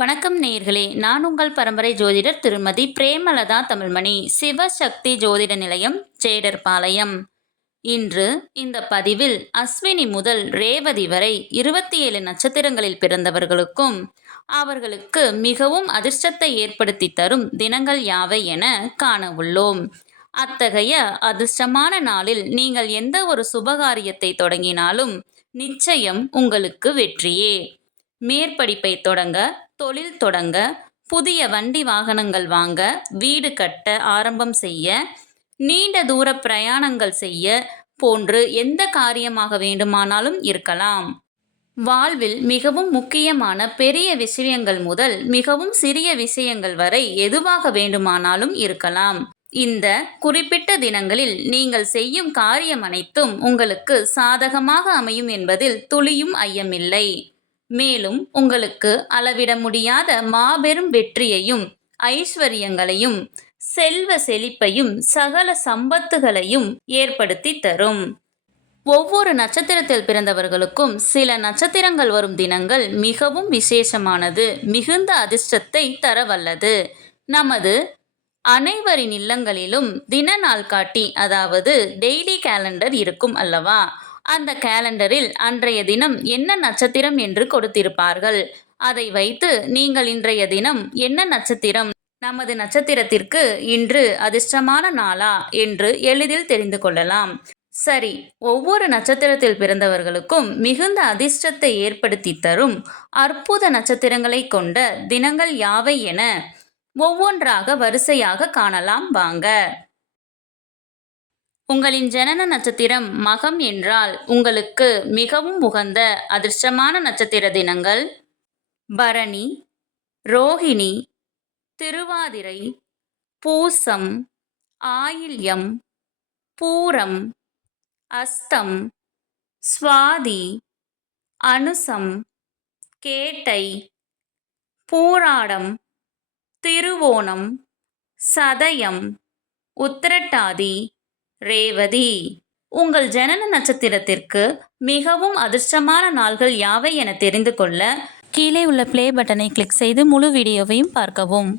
வணக்கம் நேயர்களே, நான் உங்கள் பரம்பரை ஜோதிடர் திருமதி பிரேமலதா தமிழ்மணி, சிவசக்தி ஜோதிட நிலையம், ஜேடர்பாளையம். இன்று இந்த பதிவில் அஸ்வினி முதல் ரேவதி வரை 27 நட்சத்திரங்களில் பிறந்தவர்களுக்கும் அவர்களுக்கு மிகவும் அதிர்ஷ்டத்தை ஏற்படுத்தி தரும் தினங்கள் யாவை என காண உள்ளோம். அத்தகைய அதிர்ஷ்டமான நாளில் நீங்கள் எந்த ஒரு சுபகாரியத்தை தொடங்கினாலும் நிச்சயம் உங்களுக்கு வெற்றியே. மேற்படிப்பை தொடங்க, தொழில் தொடங்க, புதிய வண்டி வாகனங்கள் வாங்க, வீடு கட்ட ஆரம்பம் செய்ய, நீண்ட தூர பிரயாணங்கள் செய்ய போன்று எந்த காரியமாக வேண்டுமானாலும் இருக்கலாம். வாழ்வில் மிகவும் முக்கியமான பெரிய விஷயங்கள் முதல் மிகவும் சிறிய விஷயங்கள் வரை எதுவாக வேண்டுமானாலும் இருக்கலாம். இந்த குறிப்பிட்ட தினங்களில் நீங்கள் செய்யும் காரியம் அனைத்தும் உங்களுக்கு சாதகமாக அமையும் என்பதில் துளியும் ஐயமில்லை. மேலும் உங்களுக்கு அளவிட முடியாத மாபெரும் வெற்றியையும் ஐஸ்வர்யங்களையும் செல்வ செழிப்பையும் சகல சம்பத்துகளையும் ஏற்படுத்தி தரும். ஒவ்வொரு நட்சத்திரத்தில் பிறந்தவர்களுக்கும் சில நட்சத்திரங்கள் வரும் தினங்கள் மிகவும் விசேஷமானது, மிகுந்த அதிர்ஷ்டத்தை தரவல்லது. நமது அனைவரின் இல்லங்களிலும் தின நாள் காட்டி, அதாவது டெய்லி கேலண்டர் இருக்கும் அல்லவா? அந்த கேலண்டரில் அன்றைய தினம் என்ன நட்சத்திரம் என்று கொடுத்திருப்பார்கள். அதை வைத்து நீங்கள் இன்றைய தினம் என்ன நட்சத்திரம், நமது நட்சத்திரத்திற்கு இன்று அதிர்ஷ்டமான நாளா என்று எளிதில் தெரிந்து கொள்ளலாம். சரி, ஒவ்வொரு நட்சத்திரத்தில் பிறந்தவர்களுக்கும் மிகுந்த அதிர்ஷ்டத்தை ஏற்படுத்தி தரும் அற்புத நட்சத்திரங்களை கொண்ட தினங்கள் யாவை என ஒவ்வொன்றாக வரிசையாக காணலாம் வாங்க. உங்களின் ஜனன நட்சத்திரம் மகம் என்றால் உங்களுக்கு மிகவும் உகந்த அதிர்ஷ்டமான நட்சத்திர தினங்கள் பரணி, ரோஹிணி, திருவாதிரை, பூசம், ஆயில்யம், பூரம், அஸ்தம், சுவாதி, அனுசம், கேட்டை, பூராடம், திருவோணம், சதயம், உத்திரட்டாதி, ரேவதி. உங்கள் ஜனன நட்சத்திரத்திற்கு மிகவும் அதிர்ஷ்டமான நாள்கள் யாவை என தெரிந்து கொள்ள கீழே உள்ள ப்ளே பட்டனை கிளிக் செய்து முழு வீடியோவையும் பார்க்கவும்.